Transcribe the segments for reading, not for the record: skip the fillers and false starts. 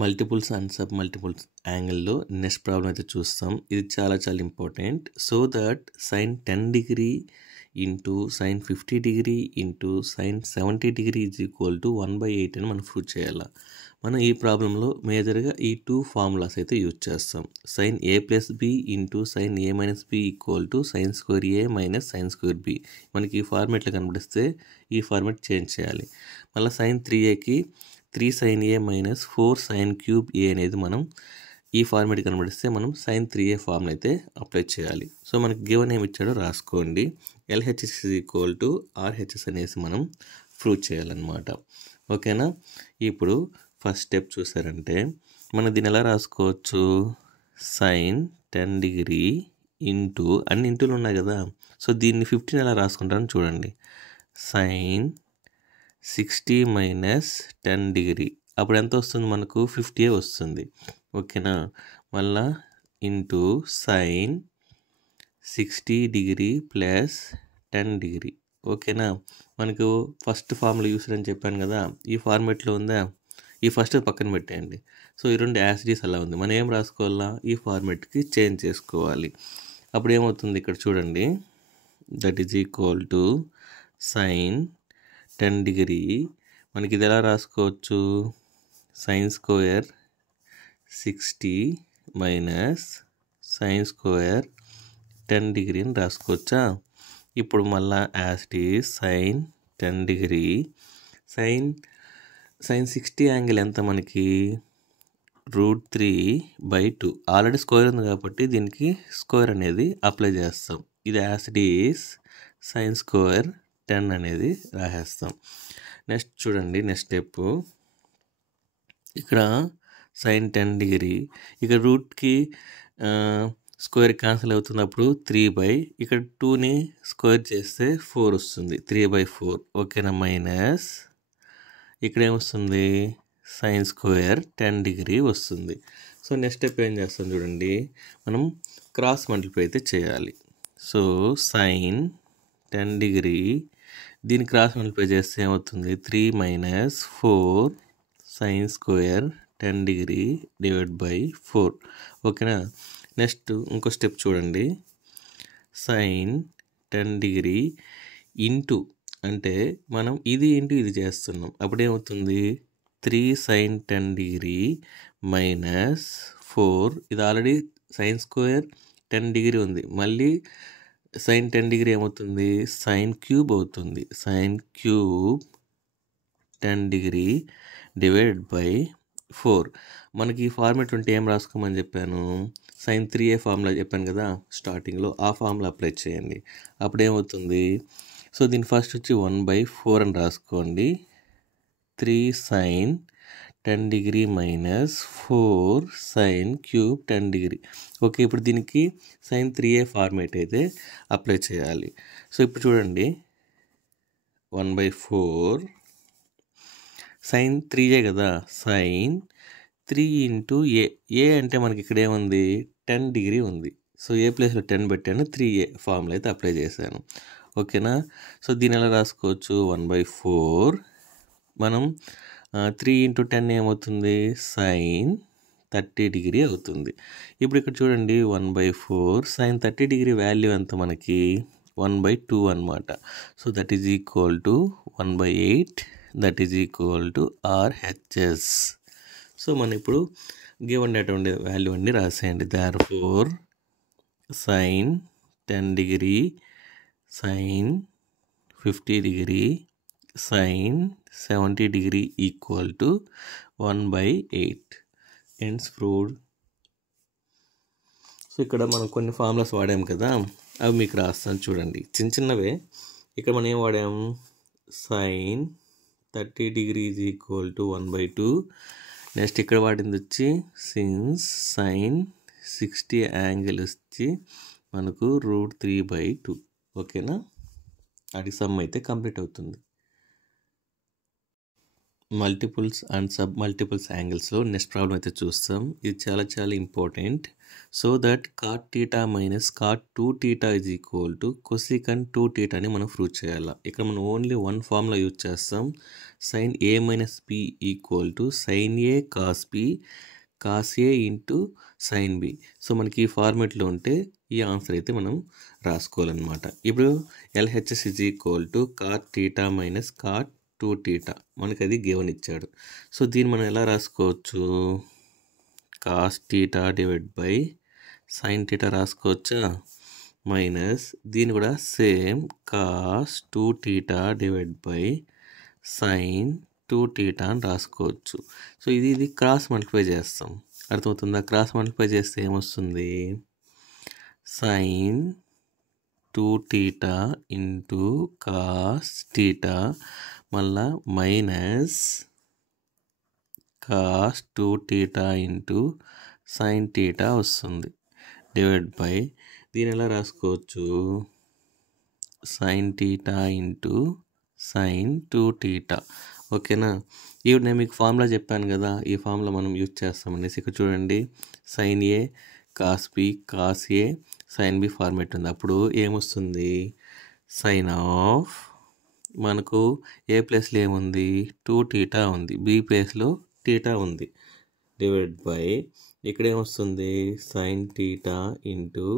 Multiples and sub multiples యాంగిల్లో next problem అయితే చూస్తాం. ఇది చాలా చాలా important. So that sine 10 degree into sine 50 degree into sine 70 degree is equal to 1/8 అని మనం ప్రూవ్ చేయాలి. మనం ఈ ప్రాబ్లంలో మేజర్గా ఈ 2 ఫార్ములాస్ అయితే యూజ్ చేస్తాం. Sine A plus B into sine A minus B equal to sine square A minus sine square B. మనకి ఈ ఫార్మేట్లో కనిపిస్తే ఈ ఫార్మేట్ చేంజ్ చేయాలి. మళ్ళీ సైన్ 3ఏకి 3 sin a minus 4 sin cube A అనేది మనం ఈ ఫార్మేట్ కనబడిస్తే మనం sin 3a ఫార్ములా అయితే అప్లై చేయాలి. సో మనకి గివెన్ ఏమి ఇచ్చాడో రాసుకోండి. LHS ఈక్వల్ టు RHS అనేసి మనం ప్రూవ్ చేయాలన్నమాట. ఓకేనా. ఇప్పుడు ఫస్ట్ స్టెప్ చూసారంటే మనం దీన్ని ఎలా రాసుకోవచ్చు, సైన్ 10 డిగ్రీ ఇంటూ అన్ని ఇంటూలు ఉన్నాయి కదా, సో దీన్ని 15 ఎలా రాసుకుంటారని చూడండి. సైన్ 60 మైనస్ 10 డిగ్రీ అప్పుడు ఎంత వస్తుంది మనకు 50 వస్తుంది. ఓకేనా. మళ్ళా into sine 60 degree plus 10 degree. ఓకేనా. మనకు ఫస్ట్ ఫార్ములా యూస్ అని చెప్పాను కదా, ఈ ఫార్మేట్లో ఉందా, ఈ ఫస్ట్ పక్కన పెట్టేయండి. సో ఈ రెండు యాసిడీస్ అలా ఉంది, మనం ఏం రాసుకోవాలా, ఈ ఫార్మేట్కి చేంజ్ చేసుకోవాలి. అప్పుడు ఏమవుతుంది ఇక్కడ చూడండి, that is equal to sine 10 degree మనకి ఇది ఎలా రాసుకోవచ్చు, sine square 60 minus sine square 10 degree అని రాసుకోవచ్చా. ఇప్పుడు మళ్ళా as it is sine 10 degree sine 60 angle ఎంత మనకి √3/2. ఆల్రెడీ స్క్వేర్ ఉంది కాబట్టి దీనికి స్క్వేర్ అనేది అప్లై చేస్తాం. ఇది as it is sign square 10 అనేది రాసేస్తాం. నెక్స్ట్ చూడండి, నెక్స్ట్ స్టెప్ ఇక్కడ సైన్ 10 డిగ్రీ ఇక్కడ రూట్కి స్క్వేర్ క్యాన్సిల్ అవుతున్నప్పుడు 3 ఇక్కడ 2ని స్క్వేర్ చేస్తే 4 వస్తుంది, 3/4. ఓకేనా. మైనస్ ఇక్కడ ఏమొస్తుంది, సైన్ స్క్వేర్ 10 డిగ్రీ వస్తుంది. సో నెక్స్ట్ స్టెప్ ఏం చేస్తాం చూడండి, మనం క్రాస్ మల్టిప్లై అయితే చేయాలి. సో సైన్ 10 డిగ్రీ దీన్ని క్రాస్ మల్టిప్లై చేస్తే ఏమవుతుంది, 3 minus 4 sign square 10 degree divide by 4. ఓకేనా. నెక్స్ట్ ఇంకో స్టెప్ చూడండి, సైన్ 10 డిగ్రీ ఇంటూ అంటే మనం ఇది ఇంటూ ఇది చేస్తున్నాం, అప్పుడేమవుతుంది 3 సైన్ 10 డిగ్రీ మైనస్ 4. ఇది ఆల్రెడీ సైన్ స్క్వేర్ 10 డిగ్రీ ఉంది, మళ్ళీ సైన్ 10 డిగ్రీ ఏమవుతుంది, సైన్ క్యూబ్ అవుతుంది. Sign cube 10 degree divide by 4. మనకి ఈ ఫార్మేట్ ఉంటే ఏం రాసుకోమని చెప్పాను, సైన్ 3a ఫార్ములా చెప్పాను కదా స్టార్టింగ్లో, ఆ ఫార్ములా అప్లై చేయండి. అప్పుడేమవుతుంది, సో దీని ఫస్ట్ వచ్చి 1/4 అని రాసుకోండి. 3 sine 10 degree minus 4 sine cube 10 degree. Okay. ఇప్పుడు దీనికి సైన్ 3a ఫార్మేట్ అయితే అప్లై చేయాలి. సో ఇప్పుడు చూడండి 1/4 సైన్ 3a కదా, సైన్ 3 ఇంటూ ఏ అంటే మనకి ఇక్కడ ఏముంది 10 డిగ్రీ ఉంది, సో ఏ ప్లేస్లో 10 పెట్టాను, 3a ఫార్ములా అయితే అప్లై చేశాను. ఓకేనా. సో దీని ఎలా రాసుకోవచ్చు, 1/4 మనం 3 ఇంటూ 10 ఏమవుతుంది, సైన్ 30 డిగ్రీ అవుతుంది. ఇప్పుడు ఇక్కడ చూడండి 1/4 సైన్ 30 డిగ్రీ వాల్యూ ఎంత మనకి 1/2 అనమాట. So that is equal to 1/8, that is equal to RHS. So మనం ఇప్పుడు గివెన్ డేటా ఉండే వాల్యూ అన్ని రాసేయండి. Therefore sine 10 degree sine 50 degree sine 70 degree equal to 1/8. Hence proved. So ఇక్కడ మనం కొన్ని ఫార్ములాస్ వాడాము కదా, అవి మీకు రాస్తాను చూడండి, చిన్న చిన్నవే. ఇక్కడ మనం ఏం వాడాము, sine 30 degree is equal to 1/2. Next ఇక్కడ వాడింది వచ్చి సిన్స్ సైన్ 60 యాంగిల్ వచ్చి మనకు √3/2. ఓకేనా. అది సమ్ అయితే కంప్లీట్ అవుతుంది. మల్టిపుల్స్ అండ్ సబ్ మల్టిపుల్స్ యాంగిల్స్లో నెక్స్ట్ ప్రాబ్లం అయితే చూస్తాం. ఇది చాలా చాలా important. So that cot theta minus cot 2 theta is equal to cosecant 2 టీటాని మనం ప్రూవ్ చేయాలి. ఇక్కడ మనం ఓన్లీ వన్ ఫార్ములా యూజ్ చేస్తాం. Sine A minus B equal to sine A cos B cos A into sine B. So మనకి ఈ ఫార్మేట్లో ఉంటే ఈ ఆన్సర్ అయితే మనం రాసుకోవాలన్నమాట. ఇప్పుడు LHS is equal to cot theta minus cot 2 theta మనకి అది గివెన్ ఇచ్చాడు. సో దీన్ని మనం ఎలా రాసుకోవచ్చు? Cos theta divide by sine theta రాసుకోవచ్చా? మైనస్ దీన్ని కూడా same cos 2 theta divide by sine 2 theta అని రాసుకోవచ్చు. సో ఇది క్రాస్ మల్టిప్లై చేస్తాం. అర్థమవుతుందా? క్రాస్ మల్టిప్లై చేస్తే ఏమొస్తుంది? Sine 2 theta into cos theta మళ్ళా minus cos 2 theta into sine theta వస్తుంది. డివైడ్ బై దీని ఎలా రాసుకోవచ్చు? Sine theta into sine 2 theta. ఓకేనా? ఇప్పుడు నేను మీకు ఫార్ములా చెప్పాను కదా, ఈ ఫార్ములా మనం యూజ్ చేస్తామనేసి. ఇక్కడ చూడండి, sine A cos B cos A sine B format ఉంది. అప్పుడు ఏమొస్తుంది? సైన్ ఆఫ్ మనకు ఏ ప్లేస్లో ఏముంది? 2 టీటా ఉంది, బి ప్లేస్లో టీటా ఉంది. డివైడ్ బై ఇక్కడ ఏమొస్తుంది? Sine theta into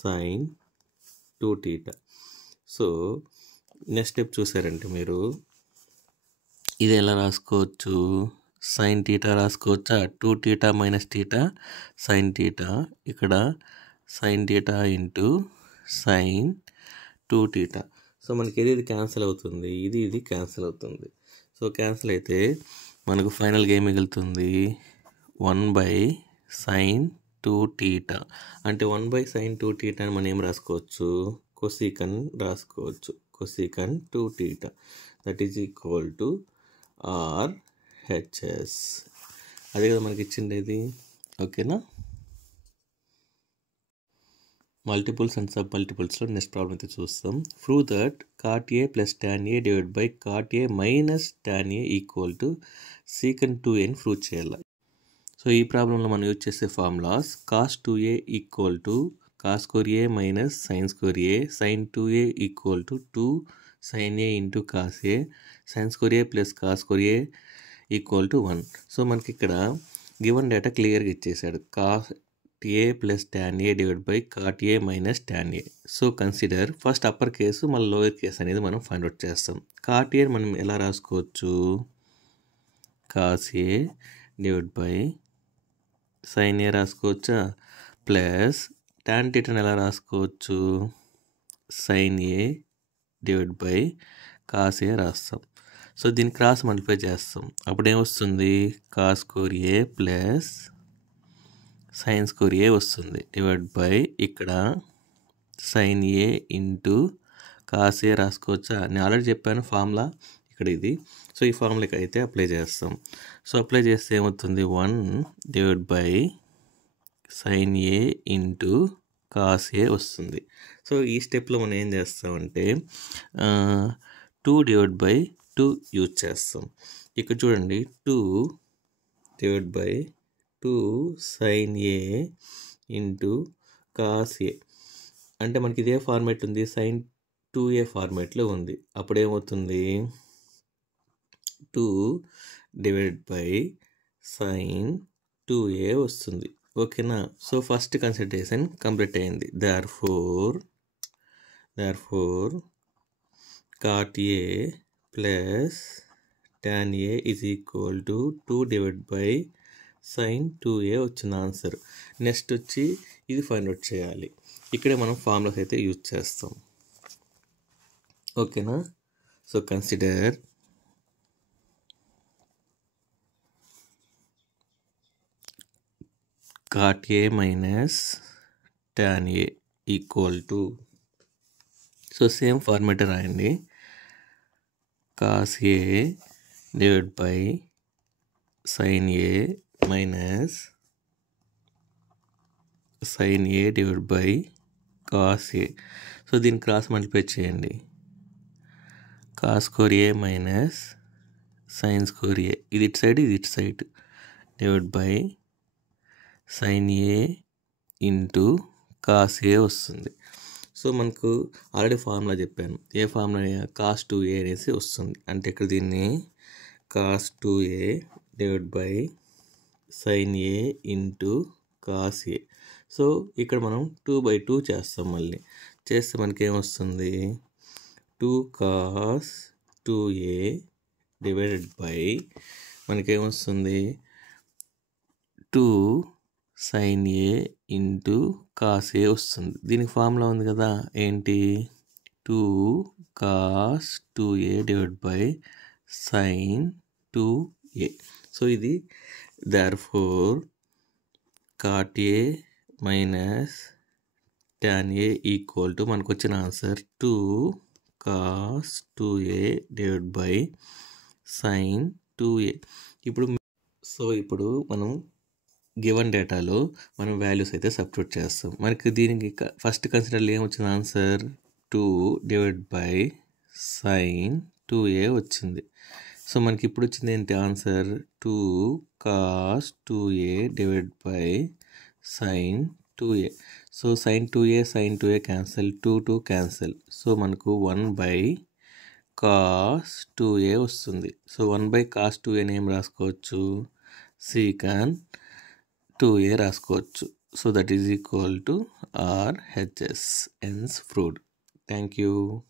sine 2 theta. So next step చూసారంటే మీరు ఇది ఎలా రాసుకోవచ్చు? సైన్ టీటా రాసుకోవచ్చా? 2 theta minus theta sine theta. ఇక్కడ sine theta into sine 2 theta. So మనకి ఇది క్యాన్సిల్ అవుతుంది, ఇది క్యాన్సిల్ అవుతుంది. సో క్యాన్సిల్ అయితే మనకు ఫైనల్గా ఏం మిగులుతుంది? 1 బై సైన్ 2 టీటా. అంటే 1 బై సైన్ 2 టీటా అని మనం ఏం రాసుకోవచ్చు? కొసికన్ రాసుకోవచ్చు. Cosecant 2 theta that is equal to RHS. అదే కదా మనకి ఇచ్చిండేది. ఓకేనా? మల్టిపుల్స్ అండ్ సబ్ మల్టిపుల్స్లో నెక్స్ట్ ప్రాబ్లం అయితే చూస్తాం. Prove that cot A plus tan A divide by cot A minus tan A equal to secant 2a అని ప్రూవ్ చేయాలి. సో ఈ ప్రాబ్లంలో మనం యూజ్ చేసే formulas cos 2a equal to cos square A minus sine square A, sine 2a equal to 2 sine A into cos A, sine square A plus cos square A equal to 1. So మనకి ఇక్కడ given data క్లియర్గా ఇచ్చేసాడు. Cos A plus tan A divide by cot A minus tan A. So consider first upper case మళ్ళీ lower case అనేది మనం find out చేస్తాం. Cot ఏ మనం ఎలా రాసుకోవచ్చు? Cos A divide by sine A రాసుకోవచ్చా? ప్లస్ టాన్ టీటాని ఎలా రాసుకోవచ్చు? Sine A divide by cos A రాస్తాం. సో దీన్ని క్రాస్ మల్టిప్లై చేస్తాం. అప్పుడు ఏమొస్తుంది? Cos square A plus sine square A వస్తుంది. డివైడ్ బై ఇక్కడ sine A into cos A రాసుకోవచ్చా? నేను ఆల్రెడీ చెప్పాను ఫార్ములా ఇక్కడ ఇది. సో ఈ ఫార్ములాకి అయితే అప్లై చేస్తాం. సో అప్లై చేస్తే ఏమవుతుంది? 1 divide by sine A into cos A వస్తుంది. సో ఈ స్టెప్లో మనం ఏం చేస్తామంటే 2 డివైడ్ బై 2 యూజ్ చేస్తాం. ఇక్కడ చూడండి, 2 divide by 2 sine A into cos A. అంటే మనకి ఇదే ఫార్మేట్ ఉంది, సైన్ 2a ఫార్మేట్లో ఉంది. అప్పుడు ఏమవుతుంది? 2 డివైడ్ బై సైన్ 2a వస్తుంది. ఓకేనా? సో ఫస్ట్ కన్సిడరేషన్ కంప్లీట్ అయింది. Therefore cot A plus tan A is equal to 2 divide by sine 2a వచ్చిన ఆన్సర్. నెక్స్ట్ వచ్చి ఇది ఫైండ్ అవుట్ చేయాలి. ఇక్కడే మనం ఫార్ములాస్ అయితే యూజ్ చేస్తాం. ఓకేనా? So consider cot A minus tan A equal to, so same format రాయండి. Cos A divide by sine A minus sine A divide by cos A. So దీన్ని క్రాస్ మల్టిప్లై చేయండి. Cos square A minus sine square A, ఇది ఇటు side ఇది ఇటు side, divide by sine A into cos A వస్తుంది. So మనకు already formula చెప్పాను, ఏ formula, cos 2a అనేసి వస్తుంది. అంటే ఇక్కడ దీన్ని cos 2a divide by sine A into cos A. So ఇక్కడ మనం 2/2 చేస్తాం. మళ్ళీ చేస్తే మనకేమొస్తుంది, 2 cos 2a డివైడెడ్ బై మనకేమొస్తుంది 2 sin a into cos A వస్తుంది. దీనికి ఫార్ములా ఉంది కదా, ఏంటి, 2 cos 2a divide by sin 2a. So ఇది therefore cot a minus tan a equal to మనకు వచ్చిన answer 2 cos 2a divide by sin 2a. ఇప్పుడు మనం గివెన్ డేటాలో మనం వాల్యూస్ అయితే సబ్స్టిట్యూట్ చేస్తాం. మనకి దీనికి ఫస్ట్ కన్సిడర్లో ఏమొచ్చింది answer, 2 divide by sine 2a వచ్చింది. సో మనకి ఇప్పుడు వచ్చింది ఏంటి answer, 2 cos 2a divide by sine 2a. So sine 2a cancel, 2 cancel. So మనకు 1 బై cos 2a వస్తుంది. సో 1 బై cos 2a ఏం రాసుకోవచ్చు, సీకాన్ 2a రాసుకోవచ్చు. So that is equal to RHS, hence proved. Thank you.